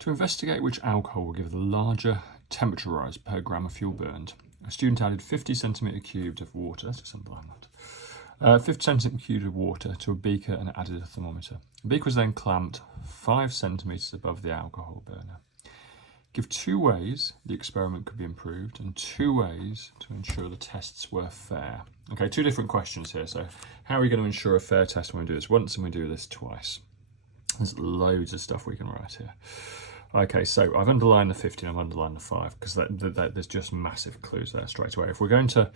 To investigate which alcohol will give the larger temperature rise per gram of fuel burned, a student added 50 centimetre cubed of water, let's just underline that, 50 centimetre cubed of water to a beaker and added a thermometer. The beaker was then clamped 5 centimetres above the alcohol burner. Give 2 ways the experiment could be improved and 2 ways to ensure the tests were fair. Okay, 2 different questions here. So how are we going to ensure a fair test when we do this once and we do this twice? There's loads of stuff we can write here. Okay, so I've underlined the 50 and I've underlined the 5 because there's just massive clues there straight away. If we're going to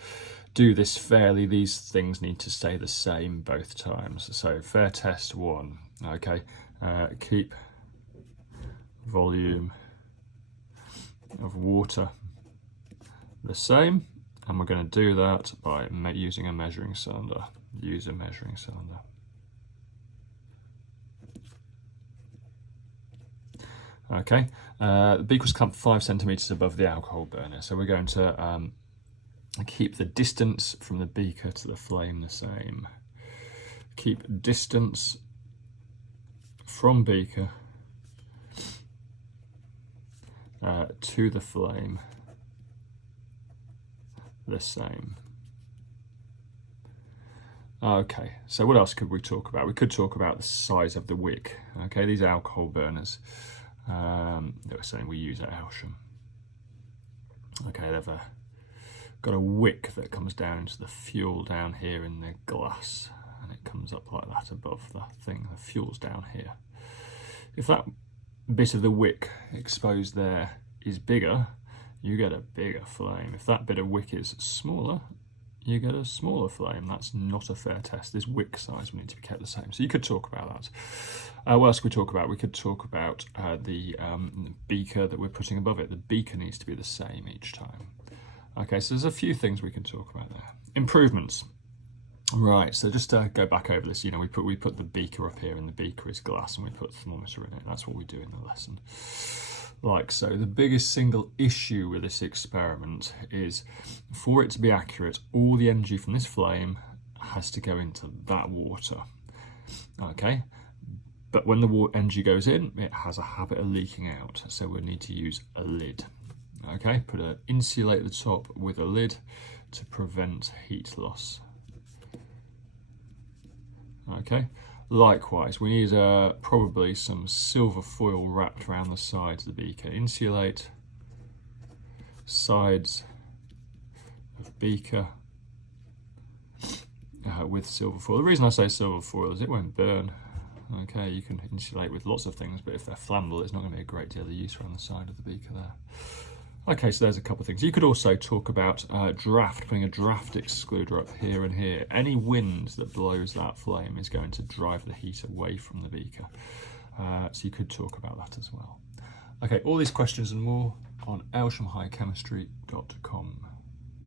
do this fairly, these things need to stay the same both times. So fair test 1, okay, keep volume of water the same, and we're going to do that by using a measuring cylinder. Use a measuring cylinder. Okay, the beaker was clamped 5 centimetres above the alcohol burner, so we're going to keep the distance from the beaker to the flame the same. Keep distance from beaker to the flame the same. Okay, so what else could we talk about? We could talk about the size of the wick. Okay, these alcohol burners they were saying we use at Elsham. Okay, they've got a wick that comes down into the fuel down here in the glass, and it comes up like that above the thing. The fuel's down here. If that bit of the wick exposed there is bigger, you get a bigger flame. If that bit of wick is smaller, you get a smaller flame. That's not a fair test. This wick size will need to be kept the same. So you could talk about that. What else could we talk about? We could talk about the beaker that we're putting above it. The beaker needs to be the same each time. Okay, so there's a few things we can talk about there. Improvements. Right, so just to go back over this, you know, we put the beaker up here and the beaker is glass and we put the thermometer in it. That's what we do in the lesson. Like so, the biggest single issue with this experiment is for it to be accurate, all the energy from this flame has to go into that water. Okay, but when the energy goes in, it has a habit of leaking out, so we'll need to use a lid. Okay, insulate the top with a lid to prevent heat loss. Okay, likewise, we need probably some silver foil wrapped around the sides of the beaker. Insulate sides of beaker with silver foil. The reason I say silver foil is it won't burn. Okay, you can insulate with lots of things, but if they're flammable, it's not going to be a great deal of use around the side of the beaker there. Okay, so there's a couple of things. You could also talk about draft, putting a draft excluder up here and here. Any wind that blows that flame is going to drive the heat away from the beaker. So you could talk about that as well. Okay, all these questions and more on ayleshamhighchemistry.com.